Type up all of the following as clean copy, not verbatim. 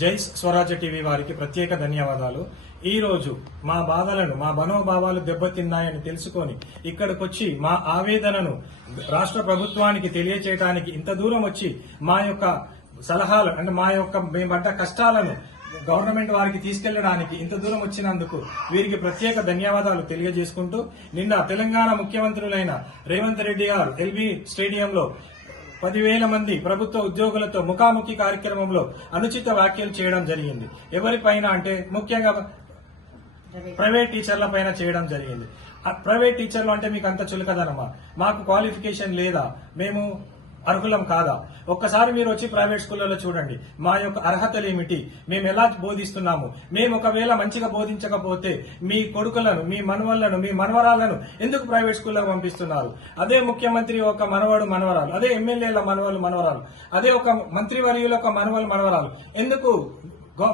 జై స్వరాజ్య టీవీ వారికి ప్రత్యేక ధన్యవాదాలు. ఈ రోజు మా బాధలను, మా మనోభావాలు దెబ్బతిన్నాయని తెలుసుకొని ఇక్కడికొచ్చి మా ఆవేదనను రాష్ట్ర ప్రభుత్వానికి తెలియచేయడానికి ఇంత దూరం వచ్చి మా యొక్క సలహాలు అంటే మేము పడ్డ కష్టాలను గవర్నమెంట్ వారికి తీసుకెళ్లడానికి ఇంత దూరం వచ్చినందుకు వీరికి ప్రత్యేక ధన్యవాదాలు తెలియజేసుకుంటూ, నిన్న తెలంగాణ ముఖ్యమంత్రులైన రేవంత్ రెడ్డి గారు ఎల్బీ స్టేడియంలో 10,000 మంది ప్రభుత్వ ఉద్యోగులతో ముఖాముఖి కార్యక్రమంలో అనుచిత వ్యాఖ్యలు చేయడం జరిగింది. ఎవరిపైన అంటే ముఖ్యంగా ప్రైవేట్ టీచర్ల పైన చేయడం జరిగింది. ప్రైవేట్ టీచర్లు అంటే మీకు అంత చులకదనమా? మాకు క్వాలిఫికేషన్ లేదా? మేము అర్హులం కాదా? ఒక్కసారి మీరు వచ్చి ప్రైవేట్ స్కూళ్లలో చూడండి, మా యొక్క అర్హతలు ఏమిటి, మేము ఎలా బోధిస్తున్నాము. మేము ఒకవేళ మంచిగా బోధించకపోతే మీ కొడుకులను, మీ మనవళ్లను, మీ మనవరాలను ఎందుకు ప్రైవేట్ స్కూళ్లకు పంపిస్తున్నారు? అదే ముఖ్యమంత్రి ఒక మనవడు మనవరాలు, అదే ఎమ్మెల్యేల మనవలు మనవరాలు, అదే ఒక మంత్రివర్యుల ఒక మనవలు మనవరాలు ఎందుకు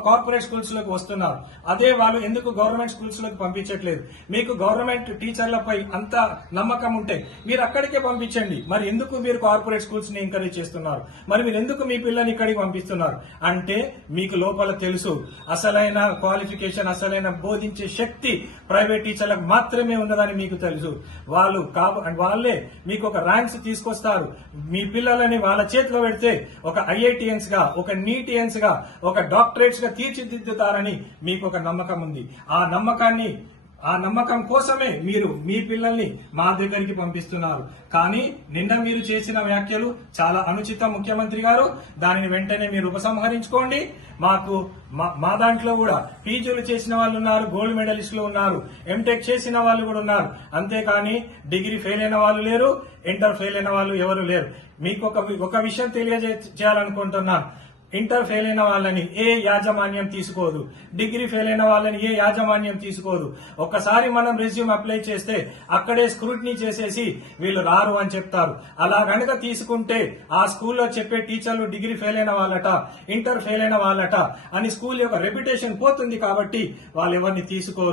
కార్పొరేట్ స్కూల్స్ లోకి వస్తున్నారు? అదే వాళ్ళు ఎందుకు గవర్నమెంట్ స్కూల్స్ లోకి పంపించట్లేదు? మీకు గవర్నమెంట్ టీచర్లపై అంత నమ్మకం ఉంటే మీరు అక్కడికే పంపించండి. మరి ఎందుకు మీరు కార్పొరేట్ స్కూల్స్ ని ఎంకరేజ్ చేస్తున్నారు? మరి మీరు ఎందుకు మీ పిల్లల్ని ఇక్కడికి పంపిస్తున్నారు? అంటే మీకు లోపల తెలుసు, అసలైన క్వాలిఫికేషన్, అసలైన బోధించే శక్తి ప్రైవేట్ టీచర్లకు మాత్రమే ఉన్నదని మీకు తెలుసు. వాళ్ళే మీకు ఒక ర్యాంక్స్ తీసుకొస్తారు. మీ పిల్లలని వాళ్ళ చేతిలో పెడితే ఒక ఐఐటిఎన్స్ గా, ఒక నీటిఎన్స్ గా, ఒక డాక్టరేట్ గా తీర్చిదిద్దుతారని మీకు ఒక నమ్మకం ఉంది. ఆ నమ్మకం కోసమే మీరు మీ పిల్లల్ని మా దగ్గరికి పంపిస్తున్నారు. కానీ నిన్న మీరు చేసిన వ్యాఖ్యలు చాలా అనుచితం ముఖ్యమంత్రి గారు. దానిని వెంటనే మీరు ఉపసంహరించుకోండి. మా దాంట్లో కూడా పీజీలు చేసిన వాళ్ళు ఉన్నారు, గోల్డ్ మెడలిస్టులు ఉన్నారు, ఎంటెక్ చేసిన వాళ్ళు కూడా ఉన్నారు. అంతేకాని డిగ్రీ ఫెయిల్ అయిన వాళ్ళు లేరు, ఇంటర్ ఫెయిల్ అయిన వాళ్ళు ఎవరు లేరు. మీకు ఒక విషయం తెలియజేయాలనుకుంటున్నాను. ఇంటర్ ఫెయిల్ అయిన వాళ్ళని ఏ యాజమాన్యం తీసుకోదు, డిగ్రీ ఫెయిల్ అయిన వాళ్ళని ఏ యాజమాన్యం తీసుకోదు. ఒక్కసారి మనం రెజ్యూమ్ అప్లై చేస్తే అక్కడే స్క్రూటినీ చేసేసి వీళ్ళు రారు అని చెప్తారు. అలా గనక తీసుకుంటే ఆ స్కూల్లో చెప్పే టీచర్లు డిగ్రీ ఫెయిల్ అయిన వాళ్ళట, ఇంటర్ ఫెయిల్ అయిన వాళ్ళట అని స్కూల్ యొక్క రెప్యుటేషన్ పోతుంది. కాబట్టి వాళ్ళు ఎవరిని తీసుకోరు.